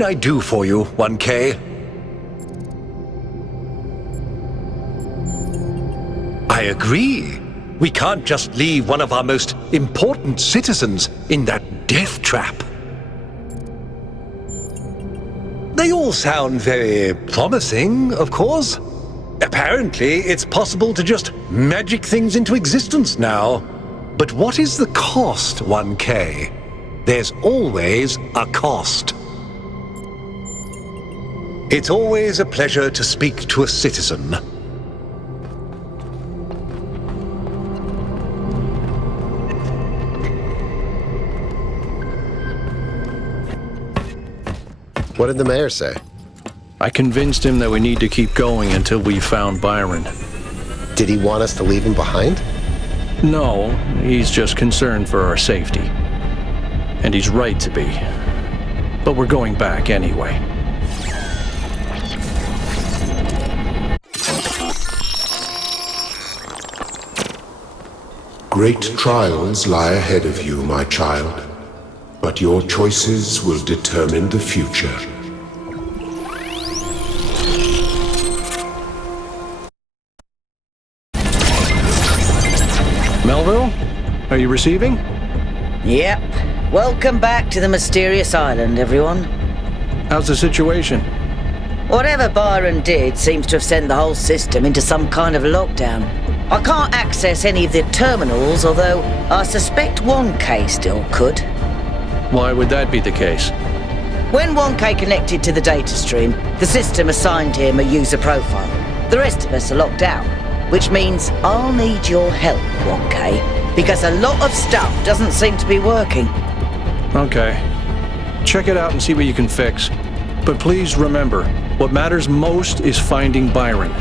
can I do for you, 1K? I agree. We can't just leave one of our most important citizens in that death trap. They all sound very promising, of course. Apparently, it's possible to just magic things into existence now. But what is the cost, 1K? There's always a cost. It's always a pleasure to speak to a citizen. What did the mayor say? I convinced him that we need to keep going until we found Byron. Did he want us to leave him behind? No, he's just concerned for our safety. And he's right to be. But we're going back anyway. Great trials lie ahead of you, my child. But your choices will determine the future. Melville? Are you receiving? Yep. Welcome back to the mysterious island, everyone. How's the situation? Whatever Byron did seems to have sent the whole system into some kind of lockdown. I can't access any of the terminals, although I suspect 1K still could. Why would that be the case? When 1K connected to the data stream, the system assigned him a user profile. The rest of us are locked out, which means I'll need your help, 1K, because a lot of stuff doesn't seem to be working. Okay. Check it out and see what you can fix. But please remember, what matters most is finding Byron.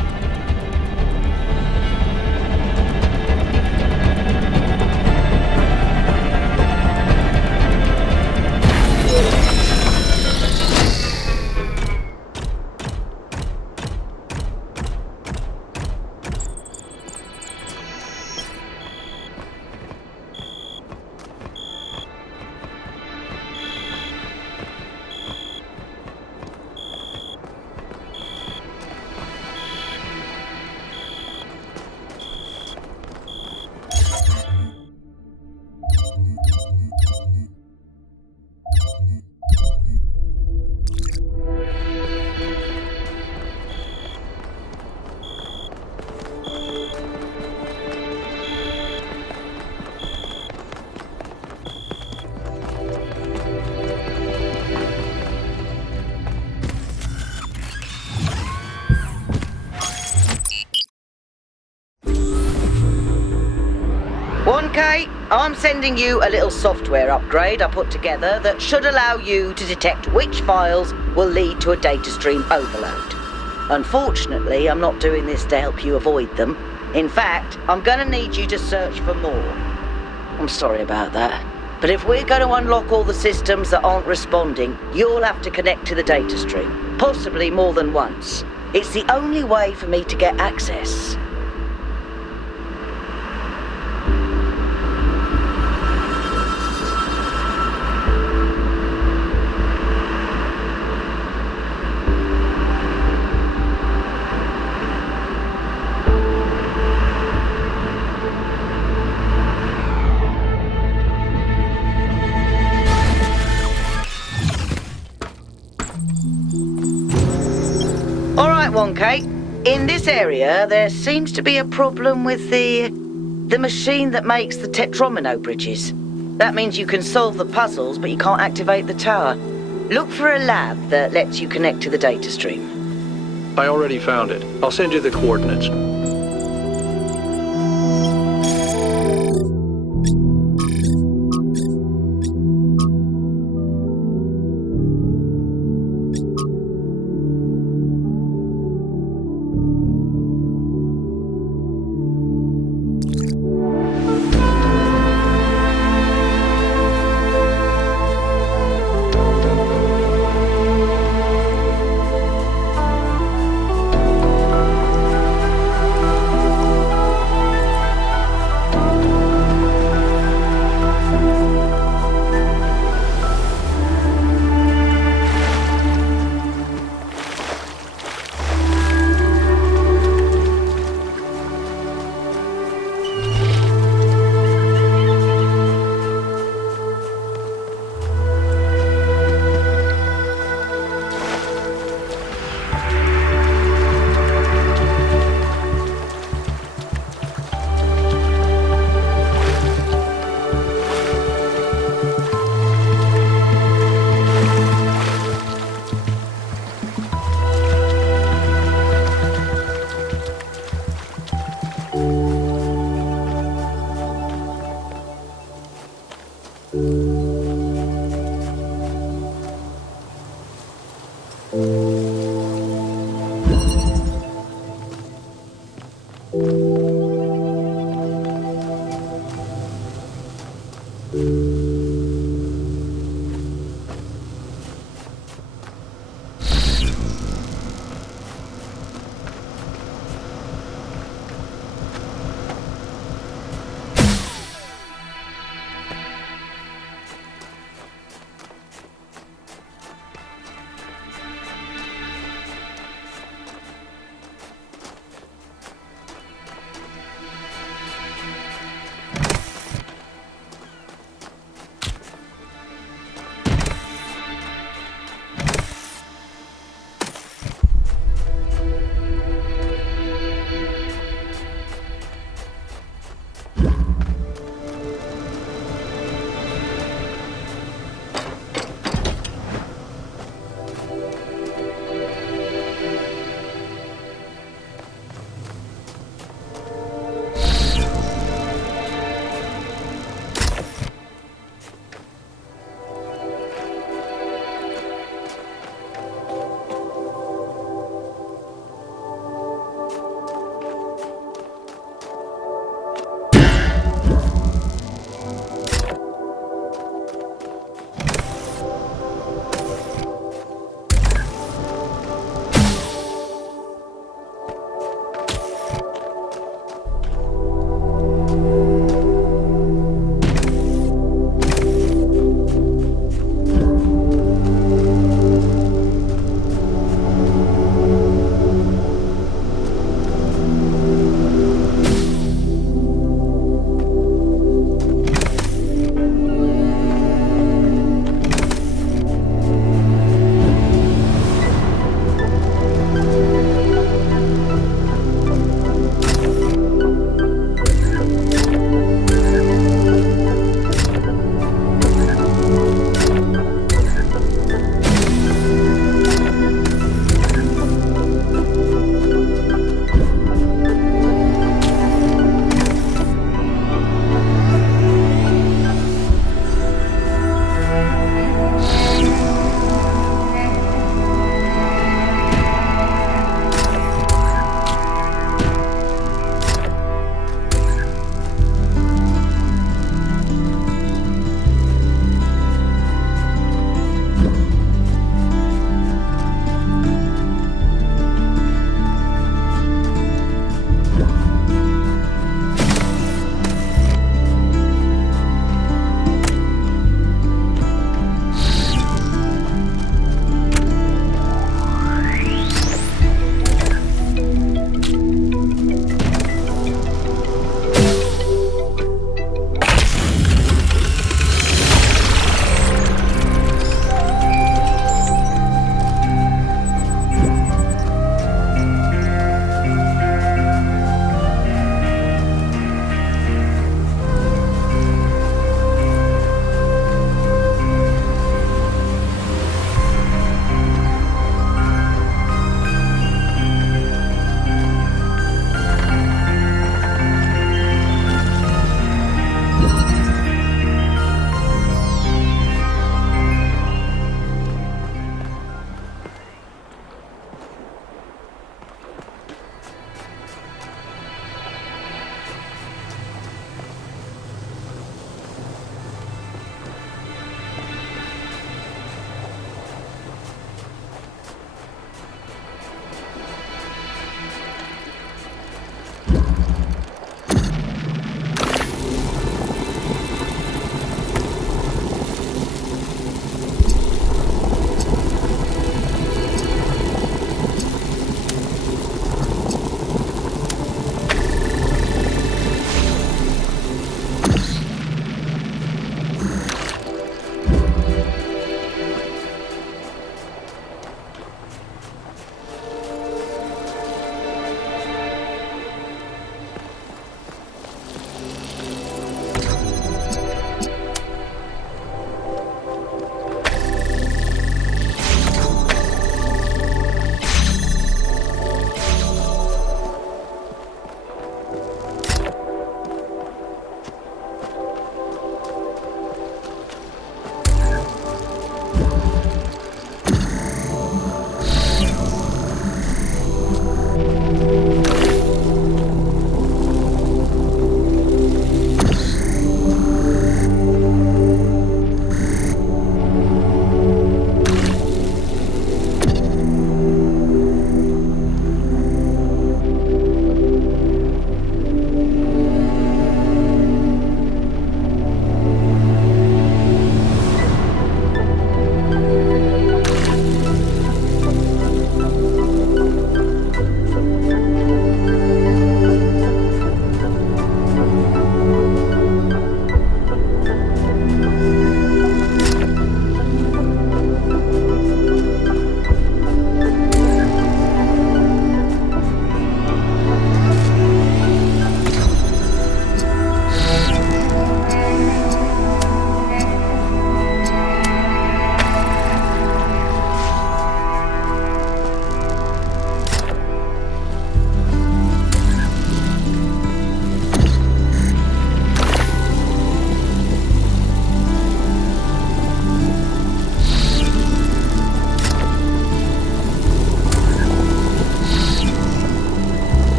I'm sending you a little software upgrade I put together that should allow you to detect which files will lead to a data stream overload. Unfortunately, I'm not doing this to help you avoid them. In fact, I'm going to need you to search for more. I'm sorry about that. But if we're going to unlock all the systems that aren't responding, you'll have to connect to the data stream, possibly more than once. It's the only way for me to get access. Alright, 1K. In this area, there seems to be a problem with the machine that makes the tetromino bridges. That means you can solve the puzzles, but you can't activate the tower. Look for a lab that lets you connect to the data stream. I already found it. I'll send you the coordinates.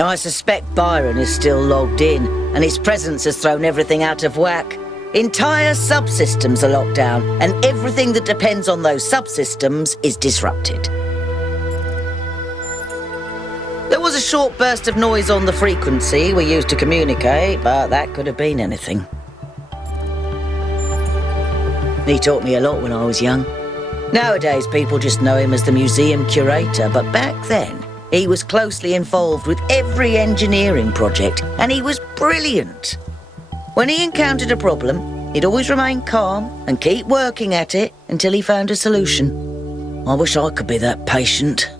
Now, I suspect Byron is still logged in, and his presence has thrown everything out of whack. Entire subsystems are locked down, and everything that depends on those subsystems is disrupted. There was a short burst of noise on the frequency we used to communicate, but that could have been anything. He taught me a lot when I was young. Nowadays, people just know him as the museum curator, but back then, he was closely involved with every engineering project, and he was brilliant. When he encountered a problem, he'd always remain calm and keep working at it until he found a solution. I wish I could be that patient.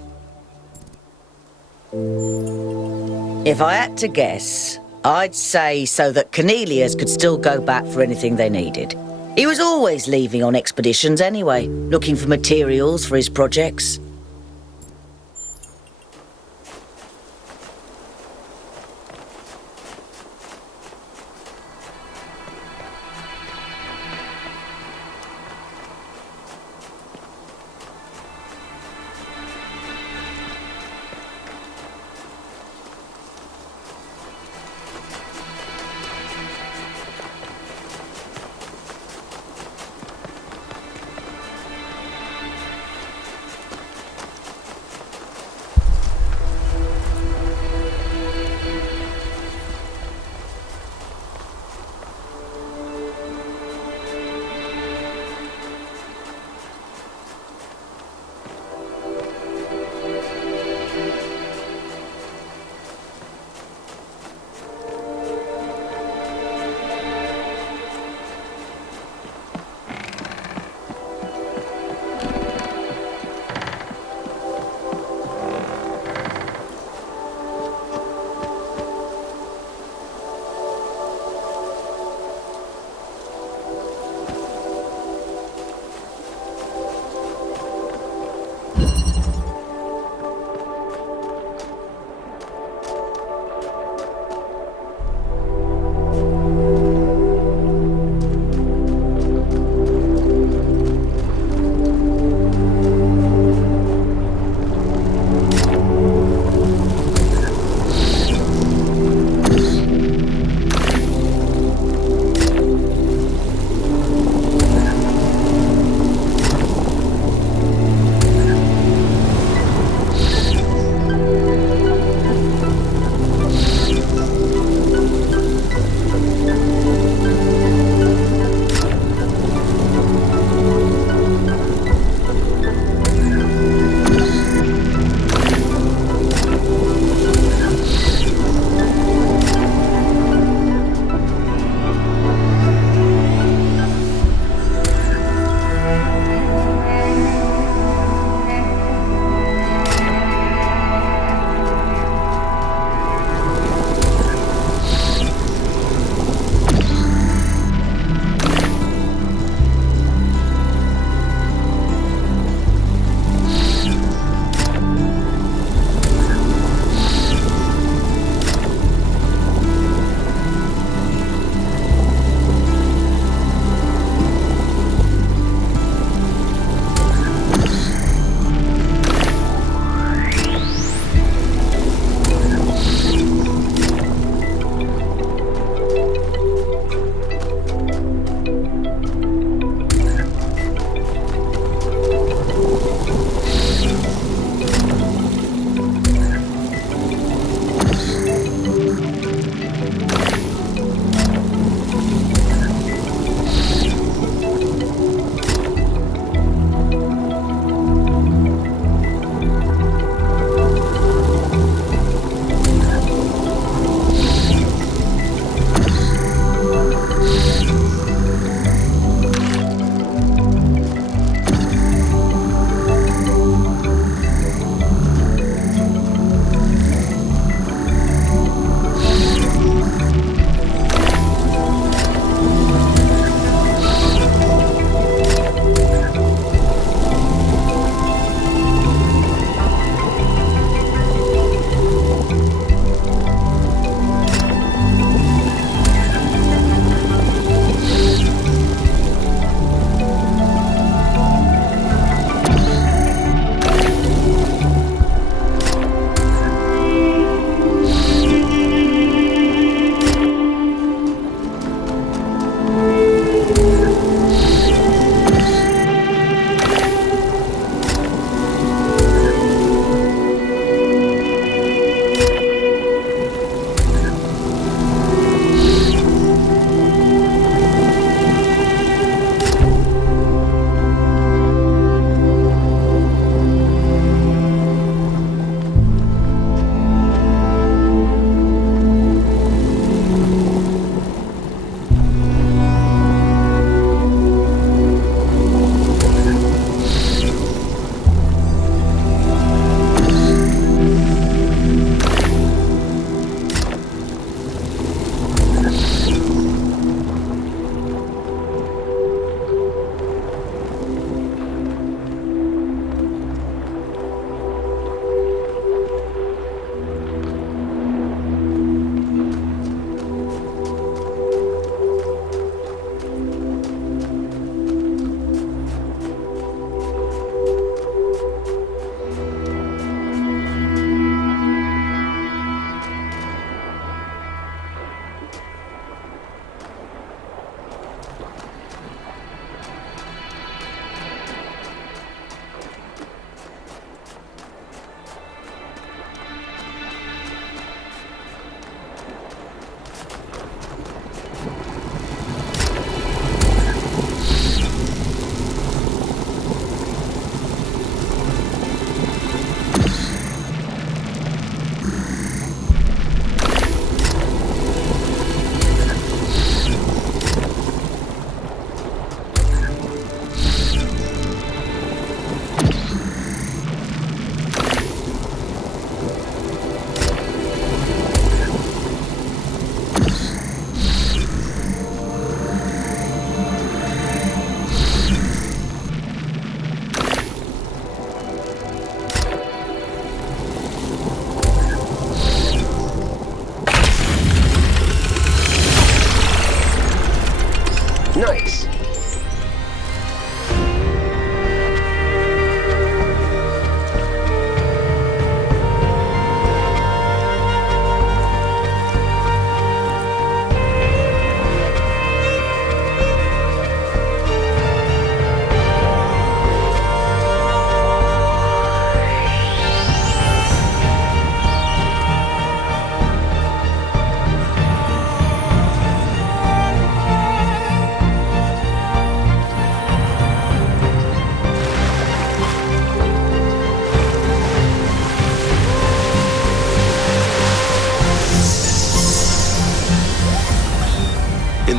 If I had to guess, I'd say so that Cornelius could still go back for anything they needed. He was always leaving on expeditions anyway, looking for materials for his projects.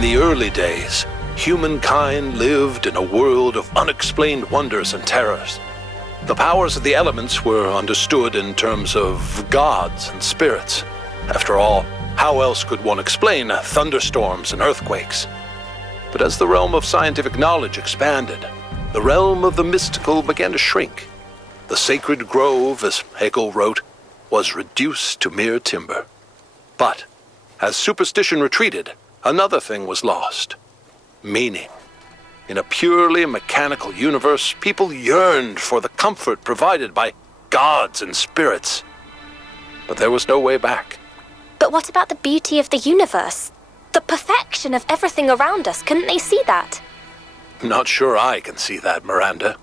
In the early days, humankind lived in a world of unexplained wonders and terrors. The powers of the elements were understood in terms of gods and spirits. After all, how else could one explain thunderstorms and earthquakes? But as the realm of scientific knowledge expanded, the realm of the mystical began to shrink. The sacred grove, as Hegel wrote, was reduced to mere timber. But as superstition retreated, another thing was lost: meaning. In a purely mechanical universe, people yearned for the comfort provided by gods and spirits. But there was no way back. But what about the beauty of the universe? The perfection of everything around us, couldn't they see that? Not sure I can see that, Miranda.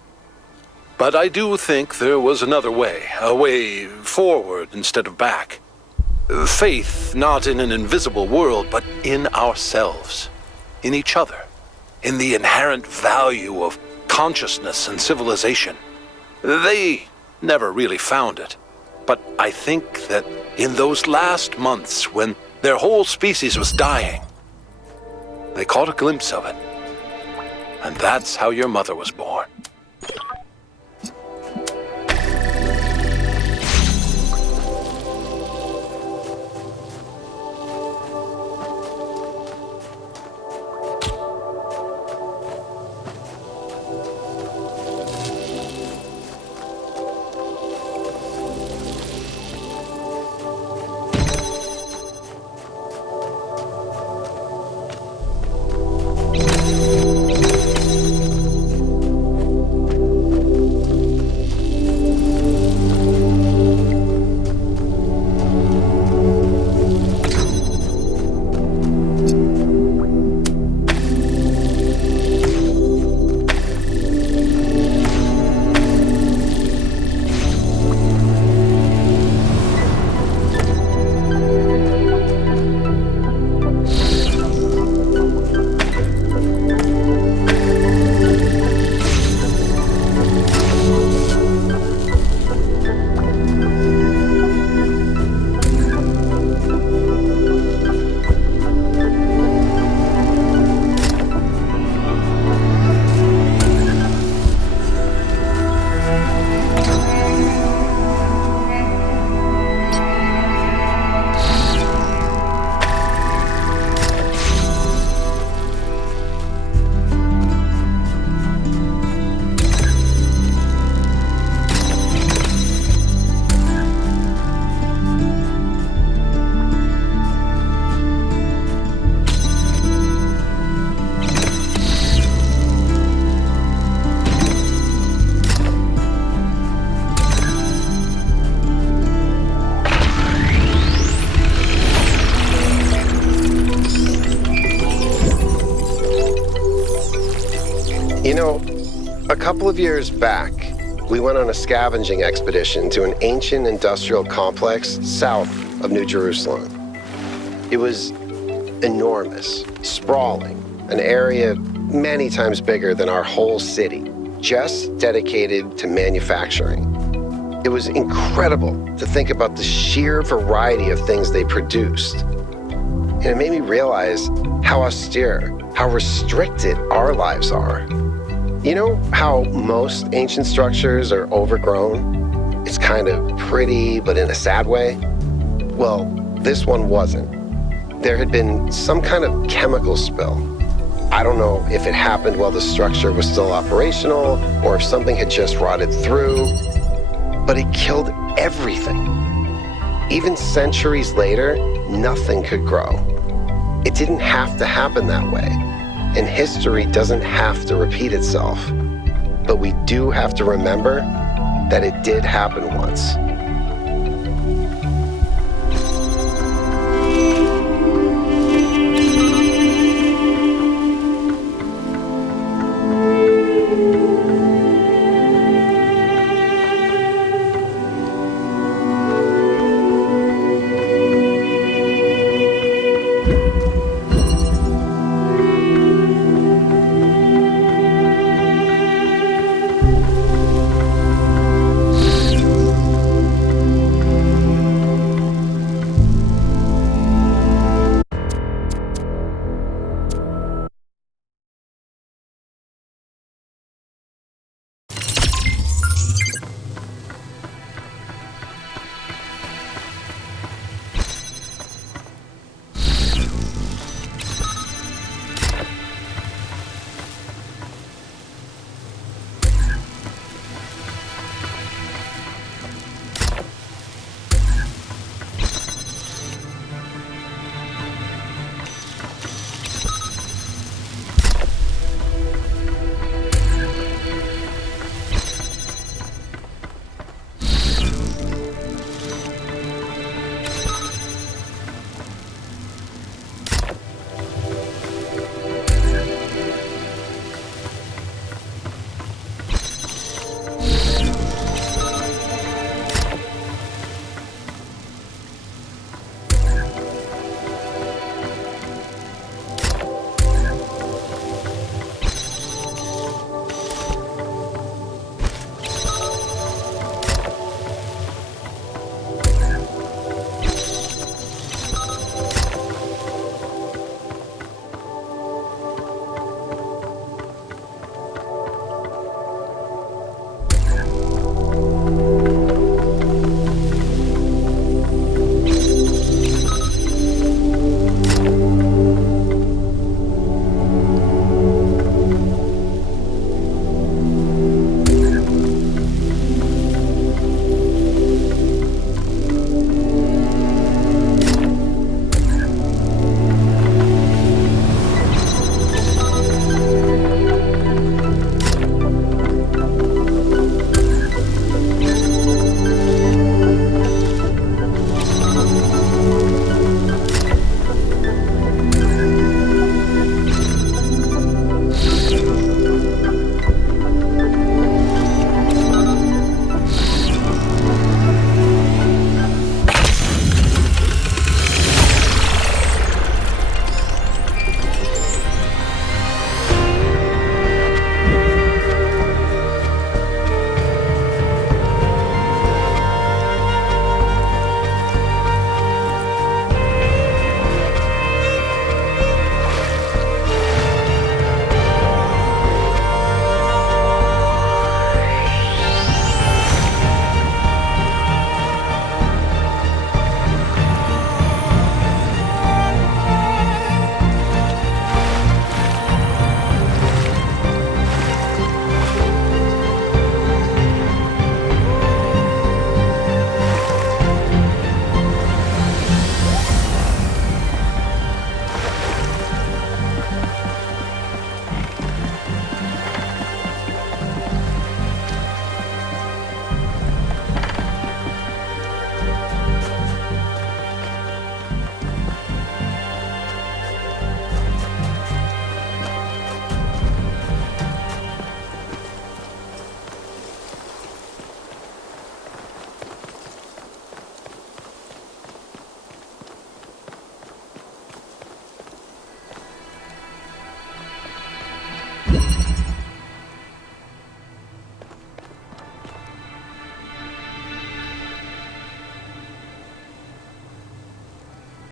But I do think there was another way, a way forward instead of back. Faith not in an invisible world, but in ourselves, in each other, in the inherent value of consciousness and civilization. They never really found it, but I think that in those last months when their whole species was dying, they caught a glimpse of it. And that's how your mother was born. You know, a couple of years back, we went on a scavenging expedition to an ancient industrial complex south of New Jerusalem. It was enormous, sprawling, an area many times bigger than our whole city, just dedicated to manufacturing. It was incredible to think about the sheer variety of things they produced. And it made me realize how austere, how restricted our lives are. You know how most ancient structures are overgrown? It's kind of pretty, but in a sad way. Well, this one wasn't. There had been some kind of chemical spill. I don't know if it happened while the structure was still operational or if something had just rotted through, but it killed everything. Even centuries later, nothing could grow. It didn't have to happen that way. And history doesn't have to repeat itself. But we do have to remember that it did happen once.